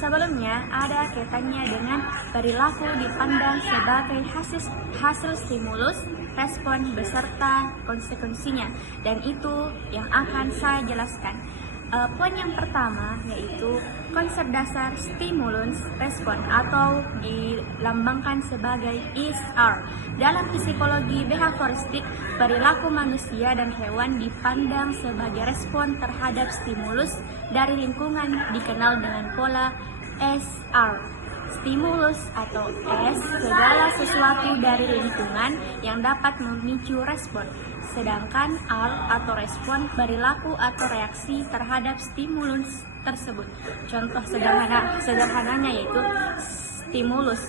Sebelumnya, ada kaitannya dengan perilaku dipandang sebagai hasil stimulus, respon beserta konsekuensinya, dan itu yang akan saya jelaskan. Poin yang pertama yaitu konsep dasar stimulus respon atau dilambangkan sebagai ISR. Dalam psikologi behavioristik, perilaku manusia dan hewan dipandang sebagai respon terhadap stimulus dari lingkungan dikenal dengan pola SR. Stimulus atau S, segala sesuatu dari lingkungan yang dapat memicu respon. Sedangkan R atau respon, perilaku atau reaksi terhadap stimulus tersebut. Contoh sederhananya yaitu stimulus,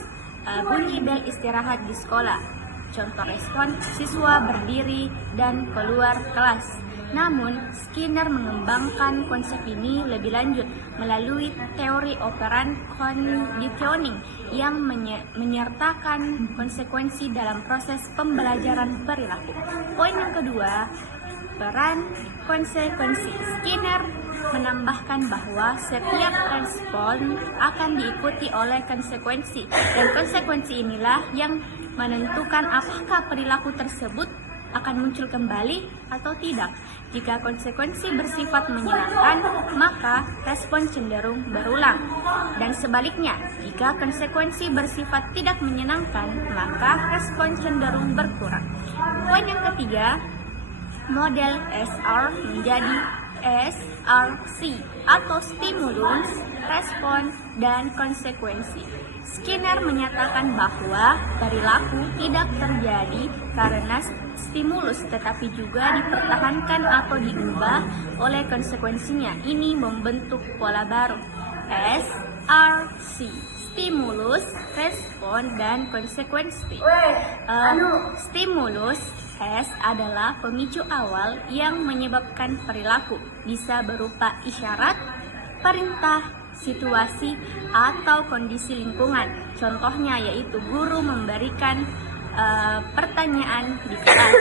bunyi bel istirahat di sekolah. Contoh respon, siswa berdiri dan keluar kelas. Namun, Skinner mengembangkan konsep ini lebih lanjut melalui teori operan conditioning yang menyertakan konsekuensi dalam proses pembelajaran perilaku. Poin yang kedua, peran konsekuensi. Skinner menambahkan bahwa setiap respon akan diikuti oleh konsekuensi, dan konsekuensi inilah yang menentukan apakah perilaku tersebut akan muncul kembali atau tidak. Jika konsekuensi bersifat menyenangkan, maka respon cenderung berulang. Dan sebaliknya, jika konsekuensi bersifat tidak menyenangkan, maka respon cenderung berkurang. Poin yang ketiga, model SR menjadi SRC atau stimulus, respon, dan konsekuensi. Skinner menyatakan bahwa perilaku tidak terjadi karena stimulus, tetapi juga dipertahankan atau diubah oleh konsekuensinya. Ini membentuk pola baru, SRC, stimulus, respon, dan konsekuensi. Stimulus S adalah pemicu awal yang menyebabkan perilaku, bisa berupa isyarat, perintah, situasi, atau kondisi lingkungan. Contohnya yaitu guru memberikan pertanyaan di kelas.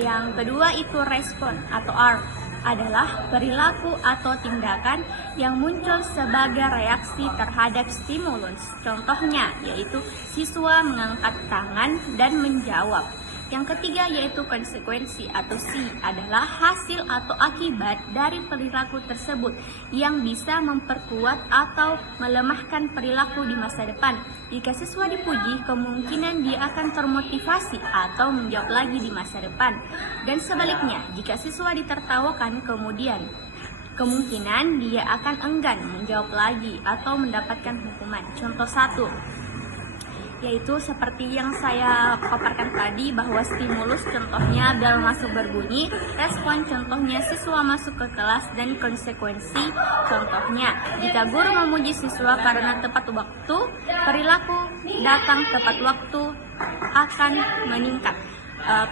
Yang kedua itu respon atau R, adalah perilaku atau tindakan yang muncul sebagai reaksi terhadap stimulus. Contohnya yaitu siswa mengangkat tangan dan menjawab. Yang ketiga yaitu konsekuensi atau C, adalah hasil atau akibat dari perilaku tersebut yang bisa memperkuat atau melemahkan perilaku di masa depan. Jika siswa dipuji, kemungkinan dia akan termotivasi atau menjawab lagi di masa depan. Dan sebaliknya, jika siswa ditertawakan kemudian, kemungkinan dia akan enggan menjawab lagi atau mendapatkan hukuman. Contoh 1 yaitu seperti yang saya paparkan tadi, bahwa stimulus contohnya bel masuk berbunyi, respon contohnya siswa masuk ke kelas, dan konsekuensi contohnya jika guru memuji siswa karena tepat waktu, perilaku datang tepat waktu akan meningkat.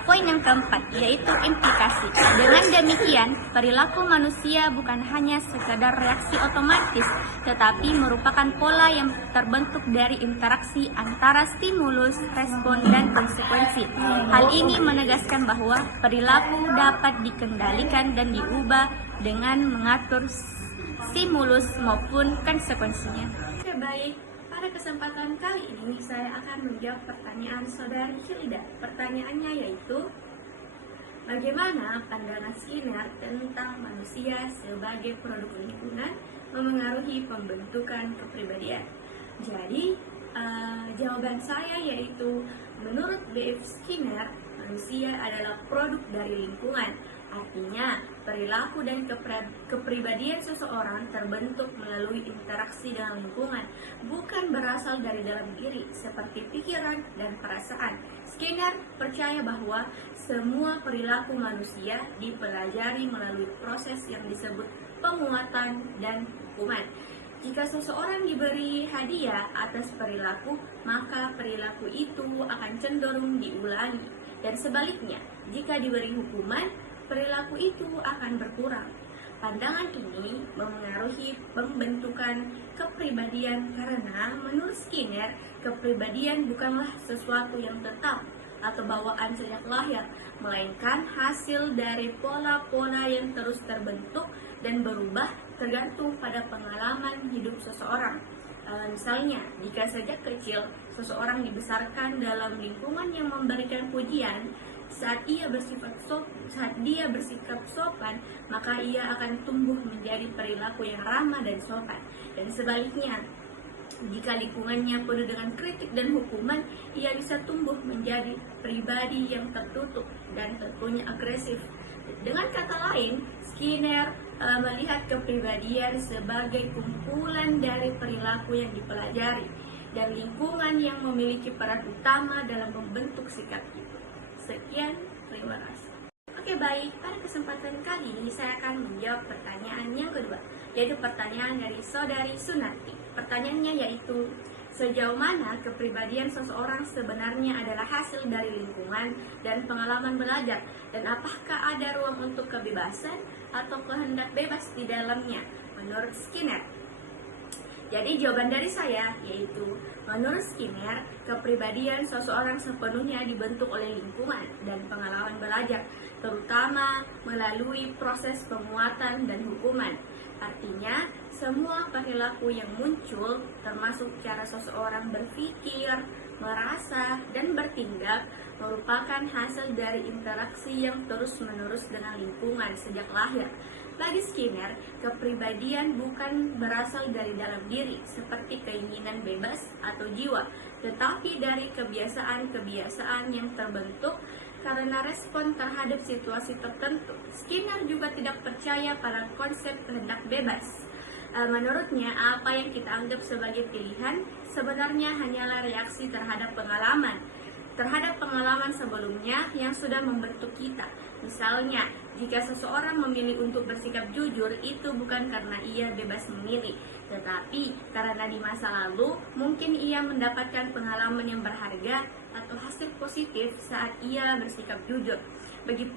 Poin yang keempat yaitu implikasi. Dengan demikian, perilaku manusia bukan hanya sekedar reaksi otomatis, tetapi merupakan pola yang terbentuk dari interaksi antara stimulus, respon, dan konsekuensi. Hal ini menegaskan bahwa perilaku dapat dikendalikan dan diubah dengan mengatur stimulus maupun konsekuensinya. Baik. Pada kesempatan kali ini saya akan menjawab pertanyaan saudari Hilda. Pertanyaannya yaitu, bagaimana pandangan Skinner tentang manusia sebagai produk lingkungan memengaruhi pembentukan kepribadian? Jadi jawaban saya yaitu, menurut B.F. Skinner, manusia adalah produk dari lingkungan. Artinya, perilaku dan kepribadian seseorang terbentuk melalui interaksi dengan lingkungan, bukan berasal dari dalam diri, seperti pikiran dan perasaan. Skinner percaya bahwa semua perilaku manusia dipelajari melalui proses yang disebut penguatan dan hukuman. Jika seseorang diberi hadiah atas perilaku, maka perilaku itu akan cenderung diulangi. Dan sebaliknya, jika diberi hukuman, perilaku itu akan berkurang. Pandangan ini memengaruhi pembentukan kepribadian karena menurut Skinner, kepribadian bukanlah sesuatu yang tetap atau bawaan sejak lahir, melainkan hasil dari pola-pola yang terus terbentuk dan berubah tergantung pada pengalaman hidup seseorang. Misalnya, jika sejak kecil seseorang dibesarkan dalam lingkungan yang memberikan pujian, saat dia bersikap sopan, maka ia akan tumbuh menjadi perilaku yang ramah dan sopan. Dan sebaliknya, jika lingkungannya penuh dengan kritik dan hukuman, ia bisa tumbuh menjadi pribadi yang tertutup dan tentunya agresif. Dengan kata lain, Skinner melihat kepribadian sebagai kumpulan dari perilaku yang dipelajari dan lingkungan yang memiliki peran utama dalam membentuk sikap itu. Sekian, terima kasih. Oke, baik, pada kesempatan kali ini saya akan menjawab pertanyaan yang kedua, yaitu pertanyaan dari saudari Sunarti. Pertanyaannya yaitu, sejauh mana kepribadian seseorang sebenarnya adalah hasil dari lingkungan dan pengalaman belajar, dan apakah ada ruang untuk kebebasan atau kehendak bebas di dalamnya menurut Skinner? Jadi jawaban dari saya yaitu, menurut Skinner, kepribadian seseorang sepenuhnya dibentuk oleh lingkungan dan pengalaman belajar, terutama melalui proses penguatan dan hukuman. Artinya, semua perilaku yang muncul, termasuk cara seseorang berpikir, merasa, dan bertindak, merupakan hasil dari interaksi yang terus-menerus dengan lingkungan sejak lahir. Bagi Skinner, kepribadian bukan berasal dari dalam diri, seperti keinginan bebas atau jiwa, tetapi dari kebiasaan-kebiasaan yang terbentuk karena respon terhadap situasi tertentu. Skinner juga tidak percaya pada konsep kehendak bebas. Menurutnya, apa yang kita anggap sebagai pilihan sebenarnya hanyalah reaksi terhadap pengalaman sebelumnya yang sudah membentuk kita. Misalnya, jika seseorang memilih untuk bersikap jujur, itu bukan karena ia bebas memilih, tetapi karena di masa lalu mungkin ia mendapatkan pengalaman yang berharga atau hasil positif saat ia bersikap jujur.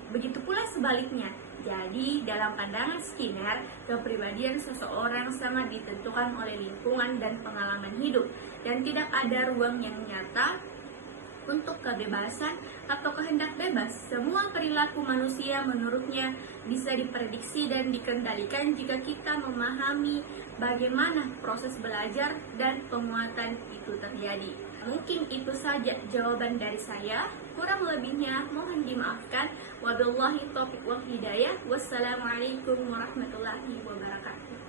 Begitu pula sebaliknya. Jadi, dalam pandangan Skinner, kepribadian seseorang sangat ditentukan oleh lingkungan dan pengalaman hidup, dan tidak ada ruang yang nyata untuk kebebasan atau kehendak bebas. Semua perilaku manusia menurutnya bisa diprediksi dan dikendalikan jika kita memahami bagaimana proses belajar dan penguatan itu terjadi. Mungkin itu saja jawaban dari saya. Kurang lebihnya mohon dimaafkan. Wabillahi taufiq wal hidayah. Wassalamualaikum warahmatullahi wabarakatuh.